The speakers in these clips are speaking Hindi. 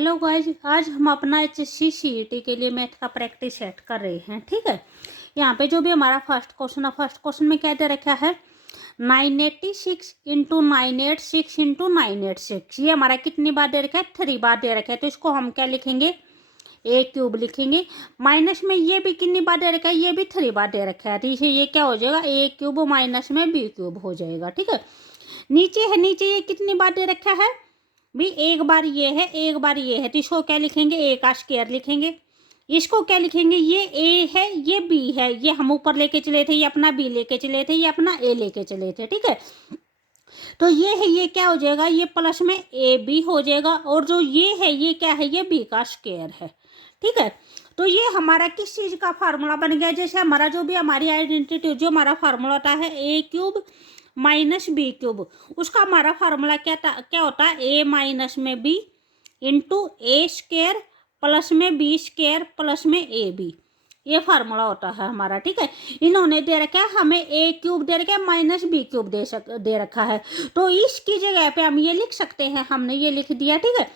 हेलो गाइज, आज हम अपना एचएससी सीईटी के लिए मैथ का प्रैक्टिस सेट कर रहे हैं। ठीक है, यहाँ पे जो भी हमारा फर्स्ट क्वेश्चन है, फर्स्ट क्वेश्चन में क्या दे रखा है 986 इंटू 986 इंटू 986। ये हमारा कितनी बार दे रखा है 3 बार दे रखा है। तो इसको हम क्या लिखेंगे ए क्यूब लिखेंगे। माइनस में ये भी कितनी बार दे रखा है, ये भी 3 बार दे रखा है। तो इसे ये क्या हो जाएगा ए क्यूब माइनस में बी क्यूब हो जाएगा। ठीक है, नीचे है, नीचे ये कितनी बार दे रखा है भी एक बार ये है एक बार ये है। तो इसको क्या लिखेंगे ए का स्क्वायर लिखेंगे। इसको क्या लिखेंगे ये ए है ये बी है, ये हम ऊपर लेके चले थे, ये अपना बी लेके चले थे, ये अपना ए लेके चले थे। ठीक है, तो ये है ये क्या हो जाएगा ये प्लस में ए बी हो जाएगा, और जो ये है ये क्या है ये बी का स्क्वायर है। ठीक है, तो ये हमारा किस चीज का फार्मूला बन गया, जैसे हमारा जो भी हमारी आइडेंटिटी जो हमारा फार्मूला होता है ए क्यूब माइनस बी क्यूब, उसका हमारा फार्मूला क्या होता है ए माइनस में B into A square plus में बी स्क्वायर प्लस में ए बी, ये फार्मूला होता है हमारा। ठीक है, इन्होंने दे रखा है हमें ए क्यूब दे रखा है माइनस बी क्यूब दे रखा है, तो इसकी जगह पे हम ये लिख सकते हैं, हमने ये लिख दिया। ठीक है,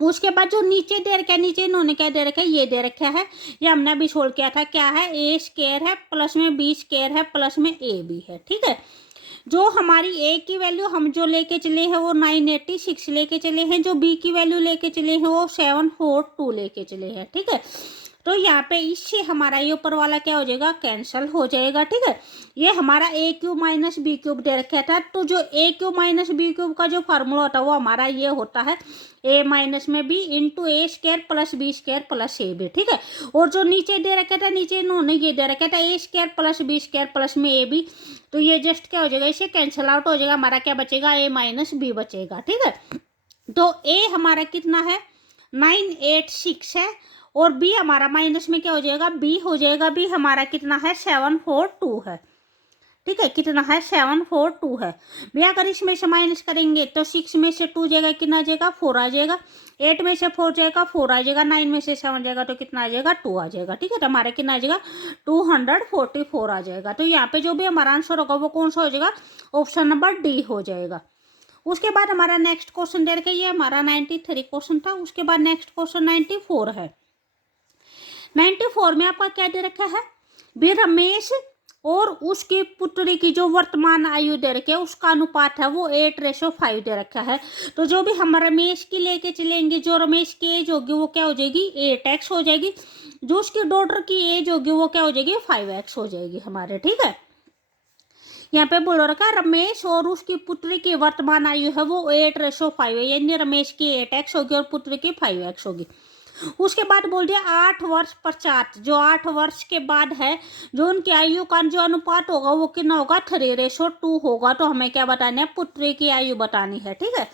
उसके बाद जो नीचे दे रखा है, नीचे इन्होंने क्या दे रखा है ये दे रखा है, ये हमने अभी सोल्व किया था, क्या है ए स्क्वायर है प्लस में बी स्क्वायर है प्लस में ए बी है। ठीक है, जो हमारी ए की वैल्यू हम जो लेके चले हैं वो 986 लेके चले हैं, जो बी की वैल्यू लेके चले हैं वो 742 लेके चले हैं। ठीक है, तो यहाँ पे इससे हमारा ये ऊपर वाला क्या हो जाएगा कैंसिल हो जाएगा। ठीक है, ये हमारा ए क्यूब माइनस बी क्यूब दे रखा था, तो जो ए क्यूब माइनस बी क्यूब का जो फार्मूला होता है वो हमारा ये होता है ए माइनस में B into A square plus B square plus A B. ठीक है, और जो नीचे दे रखा था, नीचे इन्होंने ये दे रखा था A square plus B square plus में ए बी, तो ये जस्ट क्या हो जाएगा इसे कैंसिल आउट हो जाएगा, हमारा क्या बचेगा ए माइनस बी बचेगा। ठीक है, तो ए हमारा कितना है 986 है, और बी हमारा माइनस में क्या हो जाएगा बी हो जाएगा, बी हमारा कितना है 742 है। ठीक है, कितना है 742 है। भी अगर इसमें से माइनस करेंगे तो 6 में से 2 जाएगा, कितना आ जाएगा 4 आ जाएगा, 8 में से 4 जाएगा 4 आ जाएगा, 9 में से 7 जाएगा तो कितना आ जाएगा 2 आ जाएगा। ठीक है, तो हमारा कितना आ जाएगा 244 आ जाएगा। तो यहाँ पे जो भी हमारा आंसर होगा वो कौन सा हो जाएगा, ऑप्शन नंबर डी हो जाएगा। उसके बाद हमारा नेक्स्ट क्वेश्चन दे रखा है, ये हमारा 93 क्वेश्चन था। उसके बाद नेक्स्ट क्वेश्चन 94 है। 94 में आपका क्या दे रखा है भी रमेश और उसकी पुत्री की जो वर्तमान आयु दे रखी है उसका अनुपात है वो 8:5 दे रखा है। तो जो भी हम रमेश की लेके चलेंगे, जो रमेश की एज होगी वो क्या हो जाएगी 8x हो जाएगी, जो उसकी डॉटर की एज होगी वो क्या हो जाएगी 5x हो जाएगी हमारे। ठीक है, यहाँ पे बोल रखा है रमेश और उसकी पुत्री की वर्तमान आयु है वो 8:5 है, यानी रमेश की 8x होगी और पुत्री की 5x होगी। उसके बाद बोल दिया 8 वर्ष पश्चात, जो 8 वर्ष के बाद है जो उनकी आयु का जो अनुपात होगा वो कितना होगा 3:2 होगा। तो हमें क्या बताना है पुत्री की आयु बतानी है। ठीक है,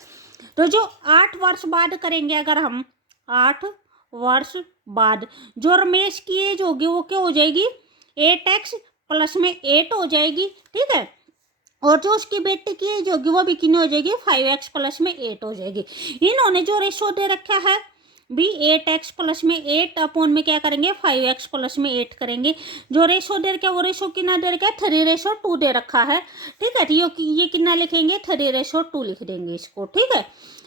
तो जो 8 वर्ष बाद करेंगे, अगर हम 8 वर्ष बाद जो रमेश की एज होगी वो क्या हो जाएगी 8x प्लस में 8 हो जाएगी। ठीक है, और जो उसकी बेटी की एज होगी वो भी कितनी हो जाएगी 5x प्लस में 8 हो जाएगी। इन्होंने जो रेशो दे रखा है भी 8x प्लस में 8 अपॉन में क्या करेंगे 5x प्लस में 8 करेंगे। जो रेशो दे रखा है वो रेशो कितना दे रखा है 3:2 दे रखा है। ठीक है, तो ये कितना लिखेंगे 3:2 लिख देंगे इसको। ठीक है,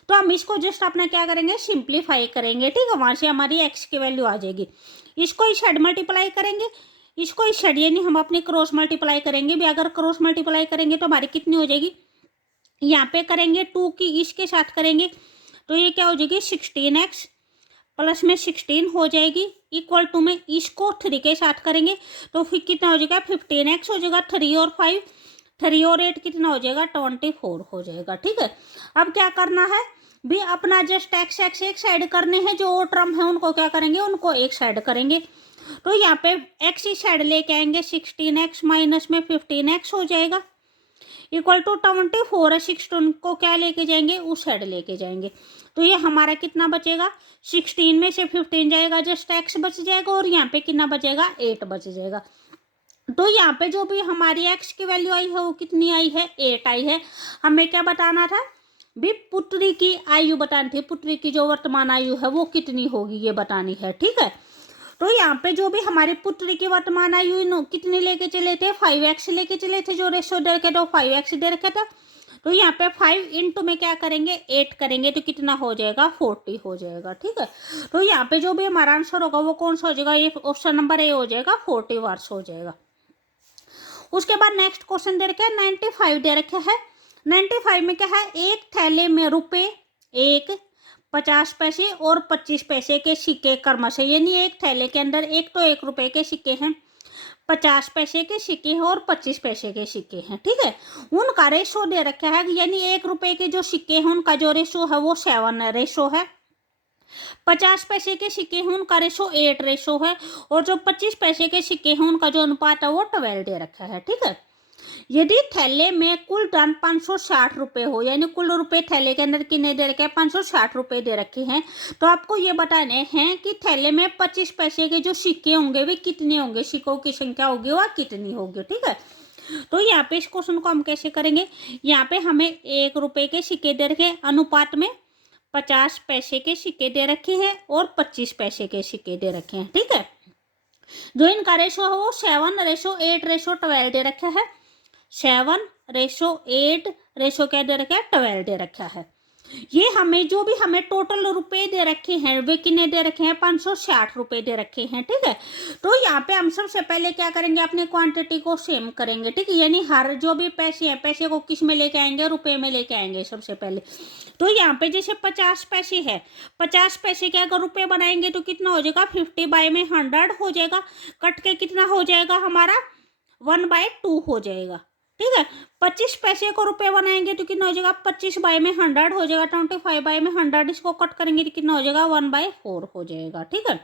तो हम इसको जस्ट अपना क्या करेंगे सिंप्लीफाई करेंगे। ठीक है, वहाँ से हमारी x की वैल्यू आ जाएगी, इसको इस साइड मल्टीप्लाई करेंगे, इसको इस साइड यानी हम अपने क्रॉस मल्टीप्लाई करेंगे भी। अगर क्रॉस मल्टीप्लाई करेंगे तो हमारी कितनी हो जाएगी, यहाँ पे करेंगे 2 की इसके साथ करेंगे तो ये क्या हो जाएगी 16x प्लस में 16 हो जाएगी, इक्वल टू में इसको 3 के साथ करेंगे तो फिर कितना हो जाएगा 15x हो जाएगा, 3 और 5 3 और 8 कितना हो जाएगा 24 हो जाएगा। ठीक है, अब क्या करना है भी अपना जस्ट x एक साइड करने हैं, जो और टर्म है उनको क्या करेंगे उनको एक साइड करेंगे। तो यहाँ पे x इस साइड लेके आएंगे 16x माइनस में 15x हो जाएगा, इक्वल टू 24 है, 16 को क्या लेके जाएंगे उस साइड लेके जाएंगे। तो ये हमारा कितना बचेगा 16 में से 15 जाएगा, जस्ट x बच जाएगा, और यहाँ पे कितना बचेगा 8 बच जाएगा। तो यहाँ पे जो भी हमारी x की वैल्यू आई है वो कितनी आई है 8 आई है। हमें क्या बताना था भी पुत्री की आयु बतानी थी, पुत्री की जो वर्तमान आयु है वो कितनी होगी ये बतानी है। ठीक है, तो यहाँ पे जो भी हमारी पुत्री की वर्तमान आयु कितने लेके चले थे 5x लेके चले थे, जो रेशो दे रखे तो 5x दे रखा था। तो यहाँ पे 5 इंटू में क्या करेंगे 8 करेंगे तो कितना हो जाएगा 40 हो जाएगा, ठीक है। तो यहाँ पे जो भी हमारा आंसर होगा वो कौन सा हो जाएगा, ये ऑप्शन नंबर ए हो जाएगा, 40 वर्ष हो जाएगा। उसके बाद नेक्स्ट क्वेश्चन दे रखे 95 दे रखे है। 95 में क्या है, एक थैले में रुपए एक 50 पैसे और 25 पैसे के सिक्के क्रमशः, यानी एक थैले के अंदर एक तो 1 रुपए के सिक्के हैं, 50 पैसे के सिक्के हैं और 25 पैसे के सिक्के हैं, ठीक है। उनका रेशो दे रखा है, यानी 1 रुपए के जो सिक्के हैं उनका जो रेशो है वो 7 रेशो है, 50 पैसे के सिक्के हैं उनका रेशो 8 रेशो है, और जो 25 पैसे के सिक्के हैं उनका जो अनुपात है वो 12 दे रखा है, ठीक है। यदि थैले में कुल धन 560 रुपए हो, यानी कुल रुपए थैले के अंदर कितने दे रखे हैं 560 रुपए दे रखे हैं, तो आपको ये बताने हैं कि थैले में 25 पैसे के जो सिक्के होंगे वे कितने होंगे, सिक्कों की संख्या होगी वह कितनी होगी, ठीक है। तो यहाँ पे इस क्वेश्चन को हम कैसे करेंगे, यहाँ पे हमें 1 रुपए के सिक्के दे रखे अनुपात में 50 पैसे के सिक्के दे रखे हैं और 25 पैसे के सिक्के दे रखे हैं, ठीक है। जो इनका रेशो है वो 7 रेशो 8 रेशो 12 दे रखा है, 7 रेशो 8 रेशो क्या दे रखा है 12 दे रखा है। ये हमें जो भी हमें टोटल रुपए दे रखे हैं वे कितने दे रखे हैं 560 रुपए दे रखे हैं, ठीक है। तो यहाँ पे हम सबसे पहले क्या करेंगे, अपने क्वांटिटी को सेम करेंगे, ठीक है, यानी हर जो भी पैसे हैं पैसे को किस में लेके आएंगे, रुपए में लेके आएंगे सबसे पहले। तो यहाँ पे जैसे 50 पैसे है, 50 पैसे के अगर रुपए बनाएंगे तो कितना हो जाएगा 50/100 हो जाएगा, कट के कितना हो जाएगा हमारा 1/2 हो जाएगा, ठीक है। 25 पैसे को रुपए बनाएंगे तो कितना हो जाएगा 25/100 हो जाएगा, 25/100 इसको कट करेंगे तो कितना हो जाएगा 1/4 हो जाएगा, ठीक है।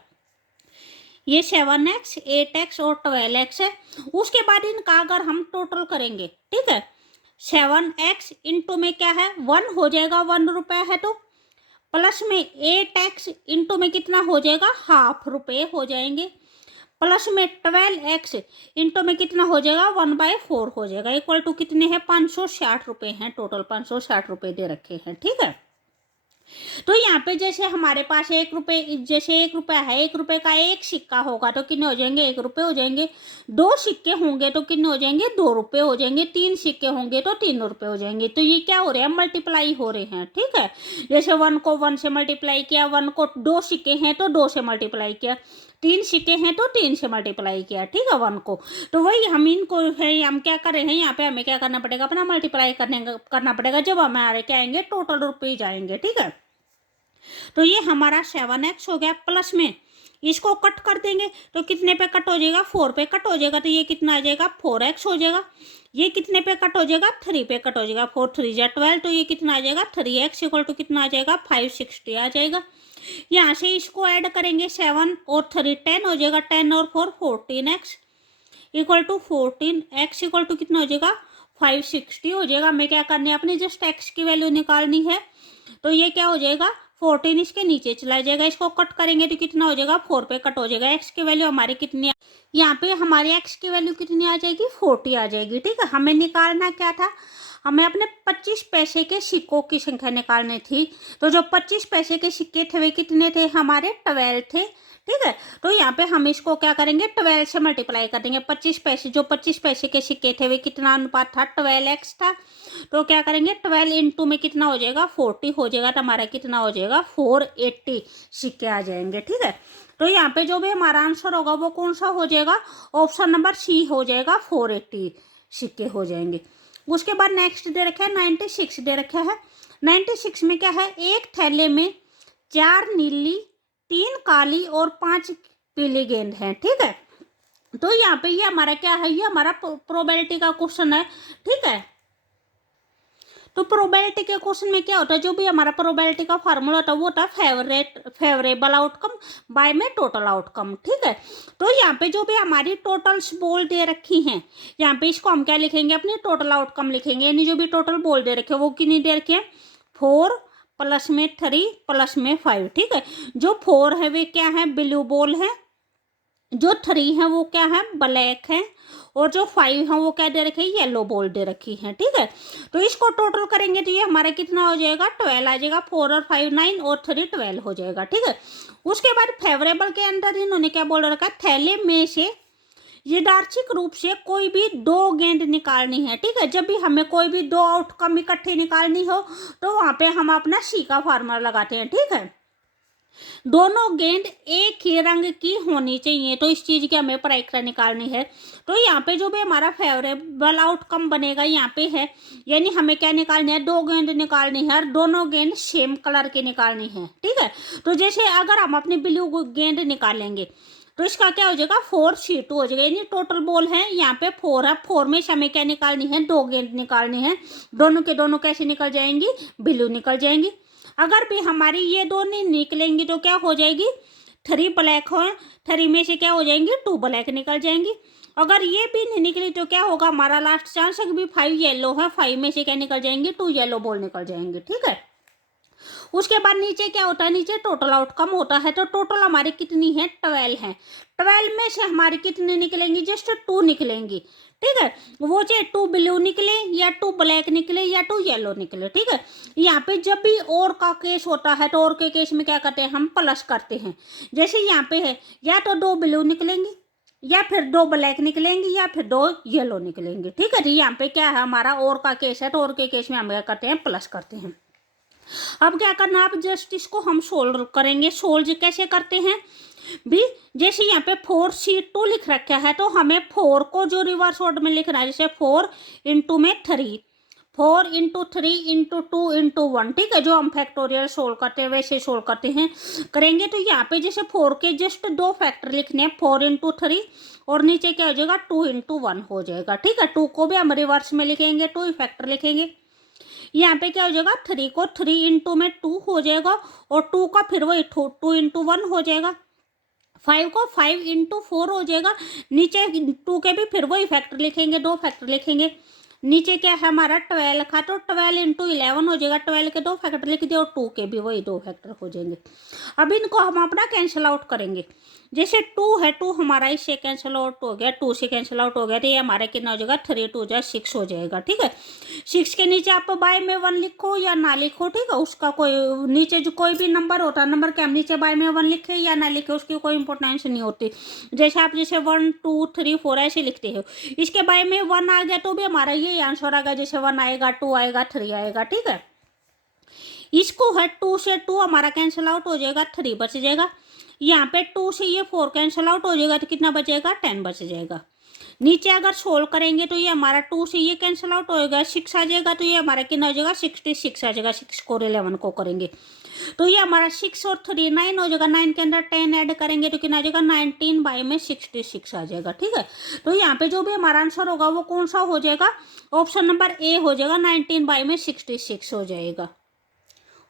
ये 7x 8x और 12x है। उसके बाद इनका अगर हम टोटल करेंगे, ठीक है, 7x इंटू में क्या है 1 हो जाएगा, 1 रुपया है, तो प्लस में 8x इंटू में कितना हो जाएगा ½ रुपये हो जाएंगे, प्लस में 12x इंटू में कितना हो जाएगा 1/4 हो जाएगा, इक्वल टू कितने हैं 560 रुपये हैं, टोटल 560 रुपये दे रखे हैं, ठीक है। तो यहाँ पे जैसे हमारे पास 1 रुपये, जैसे 1 रुपया है, 1 रुपये का एक सिक्का होगा तो कितने हो जाएंगे 1 रुपये हो जाएंगे, 2 सिक्के होंगे तो कितने हो जाएंगे 2 रुपये हो जाएंगे, 3 सिक्के होंगे तो 3 रुपये हो जाएंगे। तो ये क्या हो रहे हैं मल्टीप्लाई हो रहे हैं, ठीक है। जैसे 1 को 1 से मल्टीप्लाई किया, 1 को 2 सिक्के हैं तो 2 से मल्टीप्लाई किया, 3 सिक्के हैं तो 3 से मल्टीप्लाई किया, ठीक है 1 को। तो वही हम इनको है हम क्या कर रहे हैं, यहाँ पे हमें क्या करना पड़ेगा अपना मल्टीप्लाई करना पड़ेगा, जब हमारे क्या आएंगे टोटल रुपये जाएंगे, ठीक है। तो ये हमारा 7x हो गया, प्लस में इसको कट कर देंगे तो कितने पे कट हो जाएगा 4 पे कट हो जाएगा, तो ये कितना आ जाएगा 4x हो जाएगा। ये कितने पे कट हो जाएगा 3 पे कट हो जाएगा, 4 3 जा 12, तो ये कितना आ जाएगा 3x इक्वल टू कितना आ जाएगा 560 आ जाएगा। यहाँ से इसको ऐड करेंगे 7 और 3 10 हो जाएगा, 10 और 4 14x equal to 14x equal to कितना हो जाएगा 560 हो जाएगा। हमें क्या करनी है अपनी जस्ट x की वैल्यू निकालनी है, तो ये क्या हो जाएगा 14 इसके नीचे चला जाएगा, इसको कट करेंगे तो कितना हो जाएगा 4 पे कट हो जाएगा। x की वैल्यू हमारी कितनी, यहाँ पे हमारी x की वैल्यू कितनी आ जाएगी 40 आ जाएगी, ठीक है। हमें निकालना क्या था, हमें अपने 25 पैसे के सिक्कों की संख्या निकालनी थी, तो जो 25 पैसे के सिक्के थे वे कितने थे हमारे 12 थे, ठीक है। तो यहाँ पे हम इसको क्या करेंगे 12 से मल्टीप्लाई कर देंगे, 25 पैसे जो 25 पैसे के सिक्के थे वे कितना अनुपात था 12x था, तो क्या करेंगे 12 इंटू में कितना हो जाएगा 40 हो जाएगा, तो हमारा कितना हो जाएगा 480 सिक्के आ जाएंगे, ठीक है। तो यहाँ पे जो भी हमारा आंसर होगा वो कौन सा हो जाएगा, ऑप्शन नंबर सी हो जाएगा, 480 सिक्के हो जाएंगे। उसके बाद नेक्स्ट दे रखा है 96 दे रखा है। 96 में क्या है, एक थैले में 4 नीली 3 काली और 5 पीली गेंद है, ठीक है। तो यहाँ पे ये हमारा क्या है, ये हमारा प्रोबेबिलिटी का क्वेश्चन है, ठीक है। तो प्रोबेबिलिटी के क्वेश्चन में क्या होता है, जो भी हमारा प्रोबेबिलिटी का फार्मूला होता है वो होता है फेवरेबल आउटकम बाय में टोटल आउटकम, ठीक है। तो यहाँ पे जो भी हमारी टोटल्स बोल दे रखी हैं, यहाँ पे इसको हम क्या लिखेंगे अपनी टोटल आउटकम लिखेंगे, यानी जो भी टोटल बोल दे रखे वो कितनी दे रखे हैं 4 प्लस में 3 प्लस में 5, ठीक है। जो 4 है वे क्या है ब्लू बॉल है, जो 3 है वो क्या है ब्लैक है, और जो 5 है वो क्या दे रखे हैं येलो बॉल दे रखी है, ठीक है। तो इसको टोटल करेंगे तो ये हमारा कितना हो जाएगा 12 आ जाएगा, 4 और 5 9 और 3 12 हो जाएगा, ठीक है। उसके बाद फेवरेबल के अंदर इन्होंने क्या बोल रखा है, थैले में से यादृच्छिक रूप से कोई भी दो गेंद निकालनी है, ठीक है। जब भी हमें कोई भी दो आउटकम इकट्ठे निकालनी हो तो वहां पे हम अपना सी का फार्मूला लगाते हैं, ठीक है। दोनों गेंद एक ही रंग की होनी चाहिए, तो इस चीज की हमें परीक्षा निकालनी है। तो यहाँ पे जो भी हमारा फेवरेबल आउटकम बनेगा यहाँ पे है, यानी हमें क्या निकालनी है, दो गेंद निकालनी है और दोनों गेंद सेम कलर की निकालनी है, ठीक है। तो जैसे अगर हम अपनी ब्लू गेंद निकालेंगे तो इसका क्या हो जाएगा, 4C2 हो जाएगा, यानी टोटल बॉल है यहाँ पे 4 है। 4 में से हमें क्या निकालनी है, दो गेंद निकालनी है। दोनों के दोनों कैसे निकल जाएंगी, ब्लू निकल जाएंगी। अगर भी हमारी ये दोनों निकलेंगी तो क्या हो जाएगी, 3 ब्लैक हो, 3 में से क्या हो जाएंगी, 2 ब्लैक निकल जाएंगी। अगर ये भी नहीं निकली तो क्या होगा, हमारा लास्ट चांस है कि 5 येलो है, 5 में से क्या निकल जाएंगी, 2 येलो बॉल निकल जाएंगे, ठीक है। उसके बाद नीचे क्या होता है, नीचे टोटल आउटकम होता है। तो टोटल हमारी कितनी है, 12 है। 12 में से हमारी कितनी निकलेंगी, जस्ट 2 निकलेंगी, ठीक है। वो चाहे 2 ब्लू निकले या 2 ब्लैक निकले या 2 येलो निकले, ठीक है। यहाँ पे जब भी और का केस होता है तो और के केस में क्या करते हैं, हम प्लस करते हैं। जैसे यहाँ पे है, या तो 2 ब्लू निकलेंगी या फिर 2 ब्लैक निकलेंगी या फिर 2 येलो निकलेंगी, ठीक है। यहाँ पे क्या है, हमारा और का केस है, तो और के केस में हम क्या करते हैं, प्लस करते हैं। अब क्या करना, आप जस्ट इसको हम सोल्व करेंगे। सोल्व कैसे करते हैं भी, जैसे यहाँ पे 4C2 लिख रखा है तो हमें 4 को जो रिवर्स ऑर्डर में लिखना है, जैसे 4 इंटू में 3, 4 इंटू 3 इंटू 2 इंटू 1, ठीक है। जो हम फैक्टोरियल सोल्व करते हैं वैसे सोल्व करते हैं करेंगे। तो यहाँ पे जैसे 4 के जस्ट 2 फैक्टर लिखने हैं, 4 इंटू 3 और नीचे क्या हो जाएगा, 2 इंटू 1 हो जाएगा, ठीक है। 2 को भी हम रिवर्स में लिखेंगे, 2 फैक्टर लिखेंगे। यहाँ पे क्या हो जाएगा, 3 को 3 इंटू में 2 हो जाएगा और 2 का फिर वही 2 इंटू 1 हो जाएगा। 5 को 5 इंटू 4 हो जाएगा। नीचे 2 के भी फिर वही फैक्टर लिखेंगे, 2 फैक्टर लिखेंगे। नीचे क्या है हमारा 12 का, तो 12 इंटू 11 हो जाएगा। 12 के 2 फैक्टर लिख दिए और 2 के भी वही 2 फैक्टर हो जाएंगे। अब इनको हम अपना कैंसिल आउट करेंगे। जैसे 2 है, 2 हमारा इससे कैंसिल आउट हो गया, 2 से कैंसिल आउट हो गया, तो ये हमारा कितना हो जाएगा, 3 2 जा 6 हो जाएगा, ठीक है। 6 के नीचे आप बाय में 1 लिखो या ना लिखो, ठीक है। उसका कोई नीचे जो कोई भी नंबर होता है, नंबर के हम नीचे बाय में 1 लिखे या ना लिखे उसकी कोई इंपॉर्टेंस नहीं होती। जैसे आप जैसे 1 2 3 4 ऐसे लिखते हो, इसके बाय में 1 आ गया तो भी हमारा ये आंसर आ गया। जैसे 1 आएगा, 2 आएगा, 3 आएगा, ठीक है। इसको है 2 से 2 हमारा कैंसिल आउट हो जाएगा, 3 बच जाएगा। यहाँ पे 2 से ये 4 कैंसिल आउट हो जाएगा तो कितना बचेगा, 10 बच जाएगा। नीचे अगर सोल्व करेंगे तो ये हमारा 2 से ये कैंसिल आउट होएगा, 6 आ जाएगा, तो ये हमारा कितना हो जाएगा, 66 आ जाएगा। 6 को 11 को करेंगे तो ये हमारा 6 और 3 9 हो जाएगा। 9 के अंदर 10 ऐड करेंगे तो कितना आ जाएगा, 19 बाई में 66 आ जाएगा, ठीक है। तो यहाँ पे जो भी हमारा आंसर होगा वो कौन सा हो जाएगा, ऑप्शन नंबर ए हो जाएगा, 19 बाई में 66 हो जाएगा।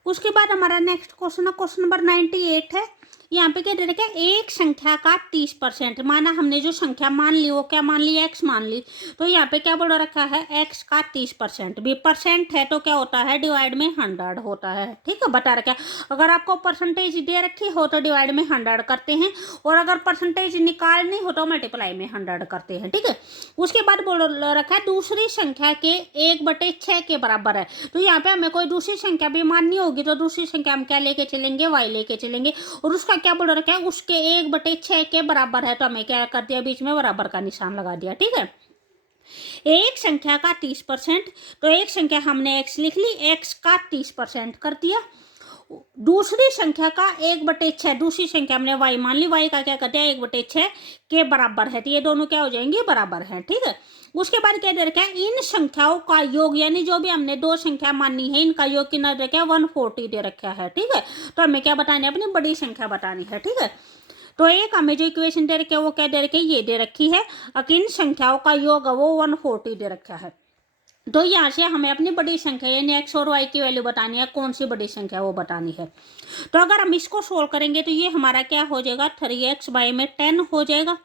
उसके बाद हमारा नेक्स्ट क्वेश्चन है, क्वेश्चन नंबर 98 है। यहाँ पे क्या दे रखा है, एक संख्या का 30%, माना हमने जो संख्या मान ली वो क्या मान ली, एक्स मान ली। तो यहाँ पे क्या बोल रखा है, एक्स का 30%। भी परसेंट है तो क्या होता है, डिवाइड में 100 होता है, ठीक है। बता रखा है, अगर आपको परसेंटेज दे रखी हो तो डिवाइड में 100 करते हैं, और अगर परसेंटेज निकालनी हो तो मल्टीप्लाई में 100 करते हैं, ठीक है। उसके बाद बोल रखा है दूसरी संख्या के 1/6 के बराबर है। तो यहाँ पे हमें कोई दूसरी संख्या भी माननी होगी तो दूसरी संख्या हम क्या लेके चलेंगे, वाई लेके चलेंगे, और उसका क्या बोल रखा है, उसके 1/6 के बराबर है। तो हमें क्या कर दिया, बीच में बराबर का निशान लगा दिया, ठीक है। एक संख्या का 30%, तो एक संख्या हमने x लिख ली, x का 30% कर दिया। दूसरी संख्या का 1/6, दूसरी संख्या हमने y मान ली, y का क्या कर दिया, 1/6 के बराबर है। तो ये दोनों क्या हो जाएंगे, बराबर है, ठीक है। उसके बाद क्या दे रखा है, इन संख्याओं का योग, यानी जो भी हमने दो संख्या मानी है इनका योग कितना दे रखा है, 140 दे रखा है, ठीक है। तो हमें क्या बतानी है, अपनी बड़ी संख्या बतानी है, ठीक है। तो एक हमें जो इक्वेशन दे रखी है वो क्या दे रखी है, ये दे रखी है, इन संख्याओं का योग वो 140 दे रखा है। तो यहाँ से हमें अपनी बड़ी संख्या यानी एक्स और वाई की वैल्यू बतानी है, कौन सी बड़ी संख्या वो बतानी है। तो अगर हम इसको सोल्व करेंगे तो ये हमारा क्या हो जाएगा, 3x बाई में 10 हो जाएगा,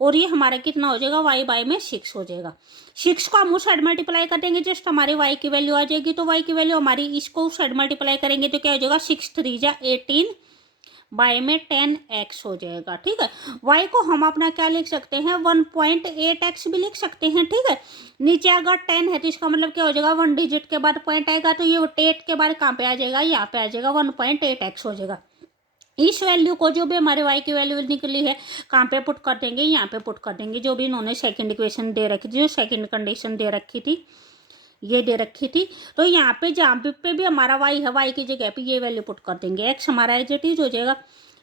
और ये हमारा कितना हो जाएगा, y बाई में 6 हो जाएगा। 6 को हम उस साइड मल्टीप्लाई कर देंगे, जस्ट हमारी y की वैल्यू आ जाएगी। तो y की वैल्यू हमारी, इसको उस साइड मल्टीप्लाई करेंगे तो क्या हो जाएगा, 6 3 जा 18 बाई में 10x हो जाएगा, ठीक है। y को हम अपना क्या लिख सकते हैं, 1.8x भी लिख सकते हैं, ठीक है। नीचे अगर 10 है तो इसका मतलब क्या हो जाएगा, 1 डिजिट के बाद पॉइंट आएगा, तो ये 8 के बाद कहाँ पे आ जाएगा, यहाँ पे आ जाएगा, 1.8x हो जाएगा। इस वैल्यू को जो भी हमारे y की वैल्यू निकली है कहाँ पे पुट कर देंगे, यहाँ पे पुट कर देंगे। जो भी इन्होंने सेकंड इक्वेशन दे रखी थी, जो सेकंड कंडीशन दे रखी थी, ये दे रखी थी, तो यहाँ पे जहाँ पे भी हमारा y है, y की जगह पे ये वैल्यू पुट कर देंगे। x हमारा एज इट इज हो जाएगा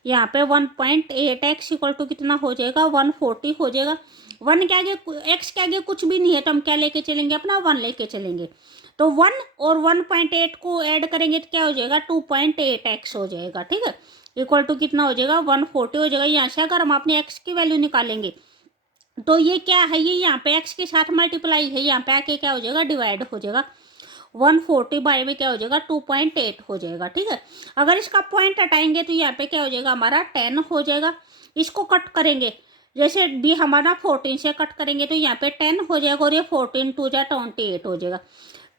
यहाँ पे 1.8, x इक्वल टू कितना हो जाएगा 140 हो जाएगा। 1 के आगे x के आगे कुछ भी नहीं है तो हम क्या लेके चलेंगे, अपना 1 लेके चलेंगे। तो 1 और 1.8 को ऐड करेंगे तो क्या हो जाएगा 2.8x हो जाएगा, ठीक है। इक्वल टू कितना हो जाएगा 140 हो जाएगा। यहाँ से अगर हम अपने x की वैल्यू निकालेंगे तो ये क्या है, ये यहाँ पे x के साथ मल्टीप्लाई है, यहाँ पे आके क्या हो जाएगा डिवाइड हो जाएगा। 140 बाय में क्या हो जाएगा 2.8 हो जाएगा, ठीक है। अगर इसका पॉइंट हटाएंगे तो यहाँ पे क्या हो जाएगा हमारा 10 हो जाएगा। इसको कट करेंगे, जैसे भी हमारा 14 से कट करेंगे तो यहाँ पे 10 हो जाएगा और ये 14 2 जा 28 हो जाएगा।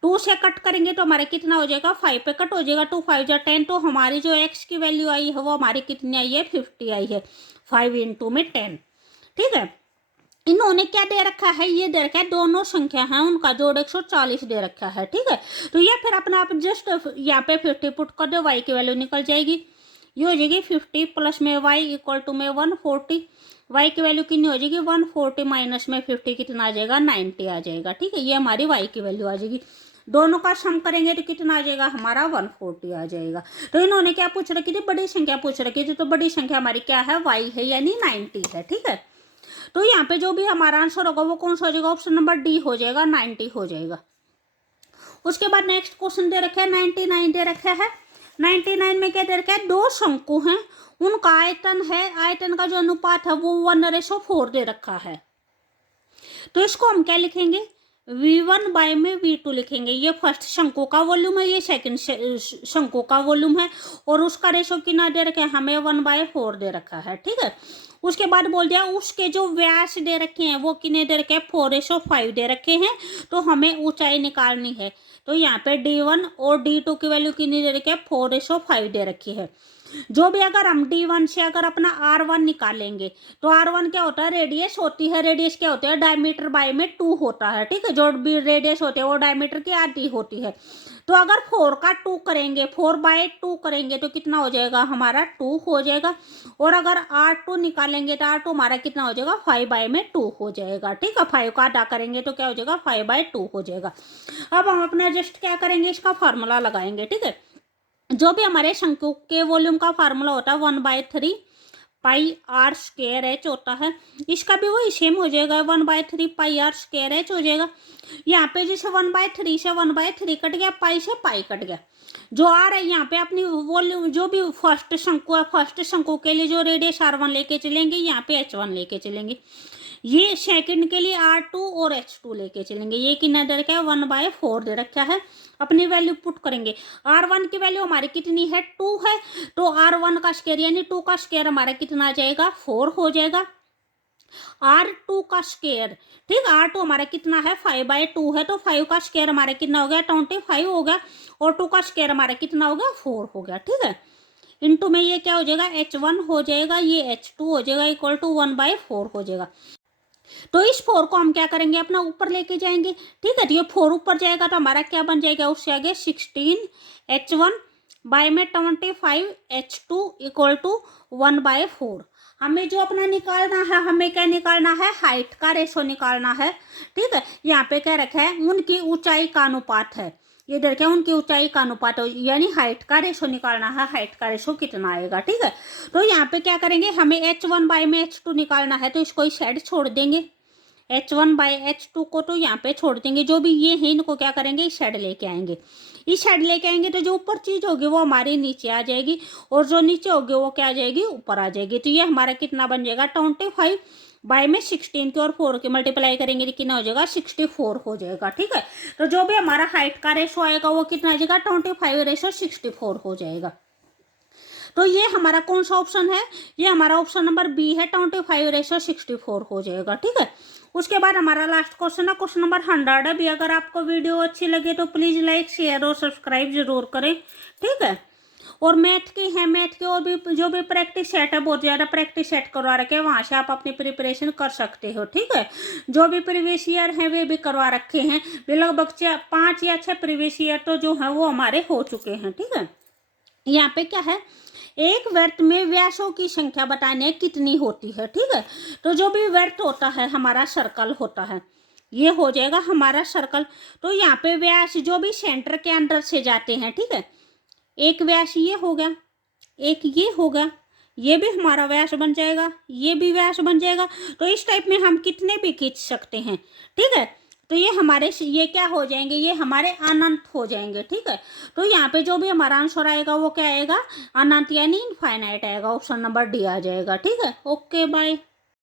2 से कट करेंगे तो हमारे कितना हो जाएगा 5 पे कट हो जाएगा, 2 5 जा 10। तो हमारी जो x की वैल्यू आई है वो हमारी कितनी आई है 50 आई है, 5 इंटू में 10, ठीक है। इन्होंने क्या दे रखा है, ये दे रखा है दोनों संख्या है उनका जोड़ 140 दे रखा है, ठीक है। तो ये फिर अपना आप जस्ट यहाँ पे 50 पुट कर दो, y की वैल्यू निकल जाएगी। ये हो जाएगी 50 प्लस में y इक्वल टू में 140। y की वैल्यू कितनी हो जाएगी 140 माइनस में 50 कितना आ जाएगा 90 आ जाएगा, ठीक है। ये हमारी y की वैल्यू आ जाएगी। दोनों का सम करेंगे तो कितना आ जाएगा हमारा 140 आ जाएगा। तो इन्होंने क्या पूछ रखी थी, बड़ी संख्या पूछ रखी थी, तो बड़ी संख्या हमारी क्या है y है, यानी 90 है, ठीक है। तो यहाँ पे जो भी हमारा आंसर होगा वो कौन सा हो जाएगा, ऑप्शन नंबर डी हो जाएगा, 90 हो जाएगा। उसके बाद नेक्स्ट क्वेश्चन दे रखा है 99 दे रखा है। 99 में क्या दे रखा है, दो शंकु हैं, उनका आयतन है, आयतन का जो अनुपात है वो 1:4 दे रखा है। तो इसको हम क्या लिखेंगे V1 बाय में V2 लिखेंगे। ये फर्स्ट शंकु का वॉल्यूम है, ये सेकंड शंकु का वॉल्यूम है, और उसका रेशो कितना दे रखा है हमें 1/4 दे रखा है, ठीक है। उसके बाद बोल दिया उसके जो व्यास दे रखे हैं वो कितने दे रखे हैं 4:5 दे रखे हैं, तो हमें ऊंचाई निकालनी है। तो यहाँ पे D1 और D2 की वैल्यू कितनी दे रखी है 4:5 दे रखी है। जो भी अगर हम D1 से अगर अपना R1 निकालेंगे तो R1 क्या होता है, रेडियस होती है, रेडियस क्या होता है डायमीटर बाय में 2 होता है, ठीक है। जो भी रेडियस होती है वो डायमीटर की आधी होती है। तो अगर 4 का 2 करेंगे, 4/2 करेंगे तो कितना हो जाएगा हमारा 2 हो जाएगा। और अगर R2 निकालेंगे तो R2 हमारा कितना हो जाएगा 5/2 हो जाएगा, ठीक है। 5 का आधा करेंगे तो क्या हो जाएगा 5/2 हो जाएगा। अब हम अपना जस्ट क्या करेंगे, इसका फार्मूला लगाएंगे, ठीक है। जो भी हमारे शंकु के वॉल्यूम का फार्मूला होता है 1/3 पाई आर स्क्वायर एच होता है, इसका भी वही सेम हो जाएगा 1/3 पाई आर स्क्वायर एच हो जाएगा। यहाँ पे जैसे 1/3 से 1/3 कट गया, पाई से पाई कट गया। जो आर है यहाँ पे अपनी वॉल्यूम, जो भी फर्स्ट शंकु है, फर्स्ट शंकु के लिए जो रेडियस R1 लेके चलेंगे, यहाँ पे H1 लेके चलेंगे। ये सेकंड के लिए R2 और H2 लेके चलेंगे। ये कितना दे रखा है 1/4 दे रखा है। अपनी वैल्यू पुट करेंगे। R1 की वैल्यू हमारी कितनी है 2 है, तो R1 का स्क्वायर यानी 2 का स्क्वायर हमारा कितना आ जाएगा 4 हो जाएगा। R2 का स्क्वायर, ठीक, R2 हमारा कितना है 5/2 है, तो 5 का स्क्वायर हमारा कितना हो गया 25 हो गया, और 2 का स्क्वायर हमारा कितना हो गया 4 हो गया, ठीक है। इनटू में ये क्या हो जाएगा H1 हो जाएगा, ये H2 हो जाएगा, इक्वल टू 1/4 हो जाएगा। तो इस 4 को हम क्या करेंगे अपना ऊपर लेके जाएंगे, ठीक है। तो ये 4 ऊपर जाएगा तो हमारा क्या बन जाएगा, उससे आगे 16 H1 बाय में 25 H2 इक्वल टू 1/4। हमें जो अपना निकालना है, हमें क्या निकालना है, हाइट का रेशो निकालना है, ठीक है। यहाँ पे क्या रखा है उनकी ऊंचाई का अनुपात है, ये देखिए उनकी ऊंचाई का अनुपात यानी हाइट का रेशो निकालना है। हाइट का रेशो कितना आएगा, ठीक है। तो यहाँ पे क्या करेंगे, हमें H1 बाय में H2 निकालना है, तो इसको इस साइड छोड़ देंगे। H1 बाय H2 को तो यहाँ पे छोड़ देंगे। जो भी ये है इनको क्या करेंगे इस साइड लेके आएंगे। इस साइड लेके आएंगे तो जो ऊपर चीज होगी वो हमारी नीचे आ जाएगी, और जो नीचे होगी वो क्या आ जाएगी ऊपर आ जाएगी। तो ये हमारा कितना बन जाएगा 25 बाय में 16 की और 4 की मल्टीप्लाई करेंगे तो कितना हो जाएगा 64 हो जाएगा, ठीक है। तो जो भी हमारा हाइट का रेशो आएगा वो कितना आ जाएगा 25/64 हो जाएगा। तो ये हमारा कौन सा ऑप्शन है, ये हमारा ऑप्शन नंबर बी है, 25/64 हो जाएगा, ठीक है। उसके बाद हमारा लास्ट क्वेश्चन है क्वेश्चन नंबर 100 है। भी अगर आपको वीडियो अच्छी लगे तो प्लीज़ लाइक शेयर और सब्सक्राइब जरूर करें, ठीक है। और मैथ की है, मैथ के और भी जो भी प्रैक्टिस सेट है बहुत ज़्यादा प्रैक्टिस सेट करवा रखे हैं, वहाँ से आप अपनी प्रिपरेशन कर सकते हो, ठीक है। जो भी प्रीवियस ईयर हैं वे भी करवा रखे हैं, लगभग 5 या 6 प्रीवियस ईयर तो जो है वो हमारे हो चुके हैं, ठीक है। यहाँ पे क्या है, एक वृत्त में व्यासों की संख्या बताने कितनी होती है, ठीक है। तो जो भी वृत्त होता है हमारा सर्कल होता है, ये हो जाएगा हमारा सर्कल। तो यहाँ पे व्यास जो भी सेंटर के अंदर से जाते हैं, ठीक है, एक व्यास ये हो गया, एक ये होगा, ये भी हमारा व्यास बन जाएगा, ये भी व्यास बन जाएगा। तो इस टाइप में हम कितने भी खींच सकते हैं, ठीक है। तो ये हमारे ये क्या हो जाएंगे, ये हमारे अनंत हो जाएंगे, ठीक है। तो यहाँ पे जो भी हमारा आंसर आएगा वो क्या आएगा, अनंत यानी इनफाइनाइट आएगा। ऑप्शन नंबर डी आ जाएगा, ठीक है। Okay bye.